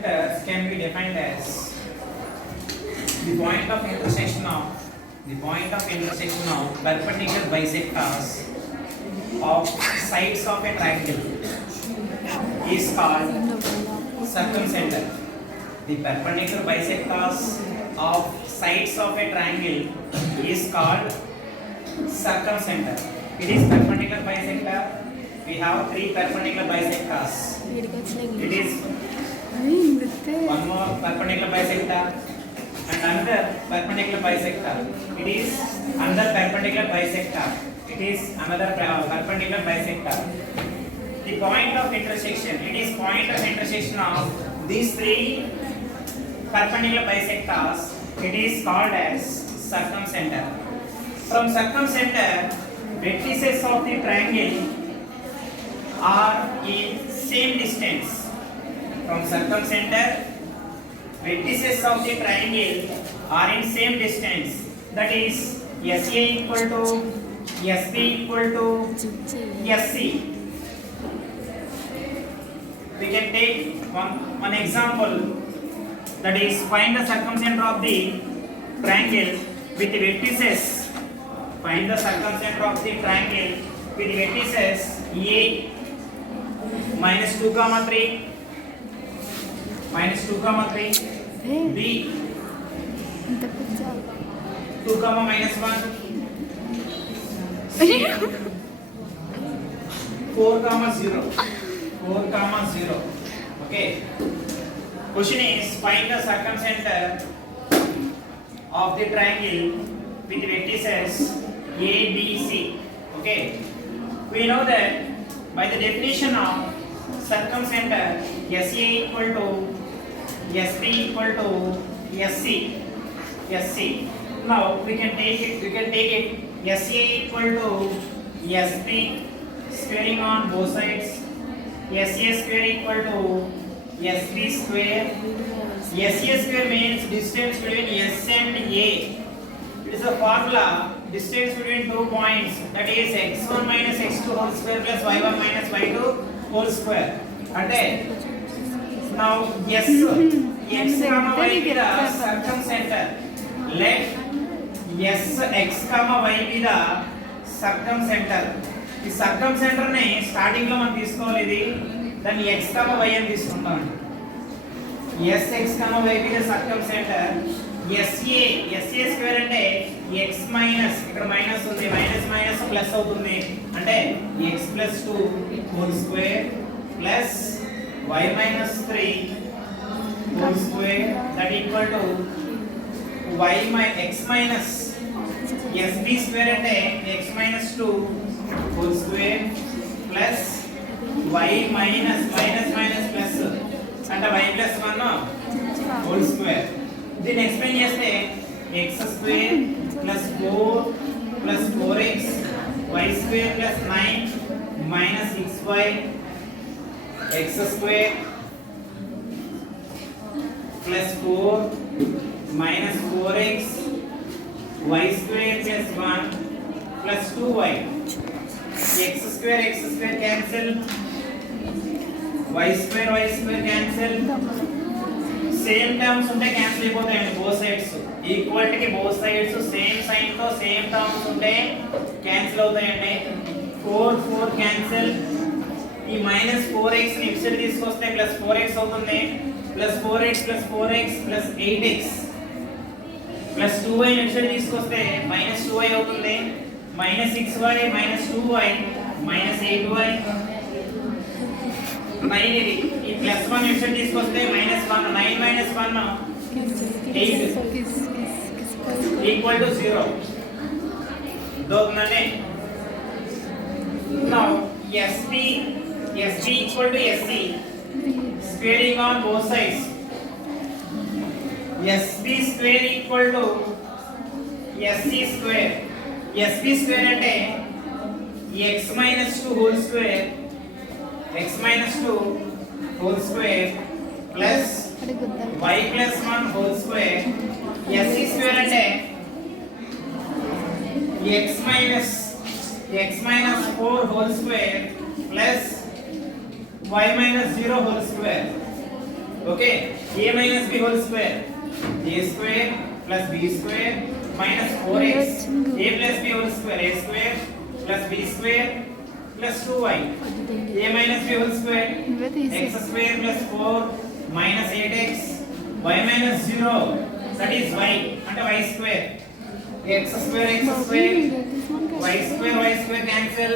centers can be defined as the point of intersection of perpendicular bisectors of sides of a triangle is called circumcenter. The perpendicular bisectors of sides of a triangle is called circumcenter. It is perpendicular bisector. We have three perpendicular bisectors. It is one more perpendicular bisector and another perpendicular bisector. It is another perpendicular bisector. It is another perpendicular bisector. The point of intersection. It is point of intersection of these three perpendicular bisectors. It is called as circumcenter. From circumcenter, vertices of the triangle are in same distance. From circumcenter, vertices of the triangle are in same distance. That is SA equal to SB equal to SC. We can take one example, that is find the circumcenter of the triangle with the vertices. Find the circumcenter of the triangle with the vertices A minus 2 comma 3 B 2 comma minus 1 C 4 comma 0. Okay. Question is find the circumcenter of the triangle with the vertices A, B, C. Okay. We know that by the definition of circumcenter, SA equal to SB equal to SC. Now we can take it SA equal to SB, squaring on both sides. SA square equal to SB square. SA square means distance between S and A. It is a formula, distance between 2 points, that is x1 minus x2 whole square plus y1 minus y2 whole square. అంటే now x comma y be the circumcenter. Let x comma y be the circumcenter. ఈ సర్కంసెంటర్ ని స్టార్టింగ్ లో మనం తీసుకోవాలి, ఇది దాన్ని x y అని తీసుకుంటాం. sx y be the circumcenter. SA square అంటే x మైనస్, ఇక్కడ మైనస్ ఉంది, మైనస్ మైనస్ ప్లస్ అవుతుంది, అంటే x plus 2 whole square plus y minus 3 whole square that equal to x minus SB square అంటే x minus 2 whole square plus y minus minus minus plus అంటే y plus 1 whole square. దీన్ని ఎక్స్ప్లెయిన్ చేస్తే x square plus 4 plus 4x y square plus 9 minus 6y x square plus 4 minus 4x y square plus 1 plus 2y. x square cancel, y square cancel, same terms ఉంటే క్యాన్సిల్ అయిపోతాయండి. Both sides equality కి both sides same sign తో same terms ఉంటే క్యాన్సిల్ అవుతాయండి. 4 క్యాన్సిల్. ఈ minus 4x ని ఇటు సైడ్ తీసుకొస్తే ప్లస్ 4x అవుతుంది, plus 4x plus 4x plus 8x plus 2y ని ఇటు సైడ్ తీసుకొస్తే మైనస్ 2y అవుతుంది, minus 6y minus 2y minus 8y 9. ఇది ఈ ప్లస్ 1 ఇటు సైడ్ తీసుకొస్తే మైనస్ 1, 9 మైనస్ 1 8 ఈక్వల్ టు 0 దొరుకుతుందండి. Now SB equal to SC, squaring on both sides. SB square equal to SC square. SB square అంటే x minus 2 whole square plus y plus 1 whole square. SC square అంటే x minus 4 whole square plus y minus 0 whole square. Okay, a minus b whole square, a square plus b square minus 4x, a plus b whole square, a square plus b square plus 2y, a minus b whole square, x square plus 4 minus 8x, y minus 0, that is y, and y square, x square y square cancel.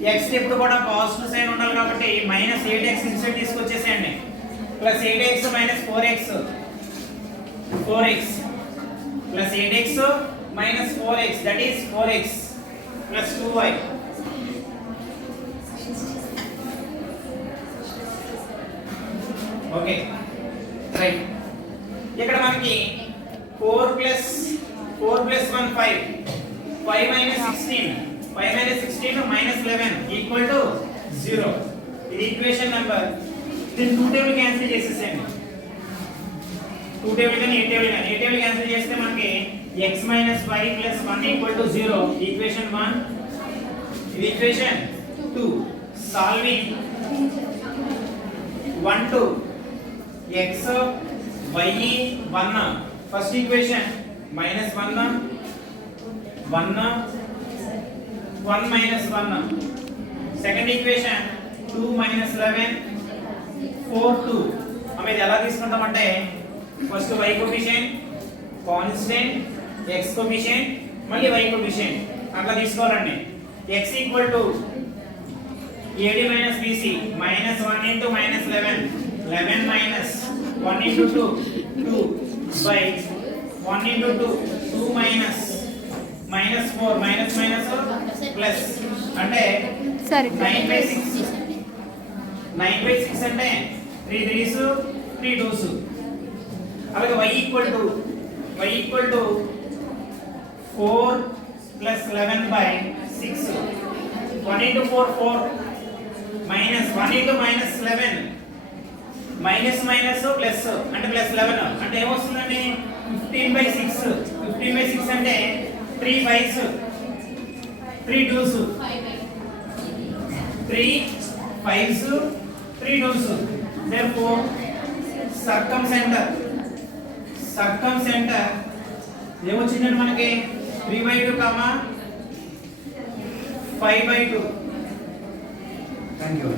x ఎప్పుడు కూడా positive sign ఉండాలి కాబట్టి minus 8x inside తీసుకొచ్చేసేయండి, plus 8x minus 4x plus 8x minus 4x, that is 4x plus 2y. Okay right. ఇక్కడ మనకి 4 plus 1 5, 5 minus 16 minus 11 equal to 0. ఇది equation number. దీన్ని 2 table cancel చేసేసేయండి. 2 టేబుల్ కానీ 8 టేబుల్ కానీ, 8 టేబుల్ క్యాన్సిల్ చేస్తే మనకి x minus 5 plus 1 equal to 0. Equation 1. ఇది equation 2. Solving 1 2 x y 1. First equation minus 1 minus 1. Second equation 2 minus 11 4 2. మనం ఇది ఎలా తీసుకుంటామంటే first y coefficient constant, x coefficient మళ్ళీ y కోఎఫిషియెంట్ అట్లా తీసుకోవాలండి. x equal to AD minus BC minus 1 into minus 11 minus 1 into 2 by 1 into 2 minus 4 minus plus అంటే 9/6 అంటే 3 3s 3 2s. అలాగే y ఈక్వల్ టు 4 ప్లస్ 11/6 1 into 4 4 minus 1 into minus 11 మైనస్ ప్లస్ అంటే ప్లస్ 11 అంటే ఏమొస్తుందండి 15/6 అంటే 3 5s 3 2s 3 5s 3 2s. therefore circumcenter ఏమొచ్చిందండి మనకి 3/2 5/2. థాంక్యూ.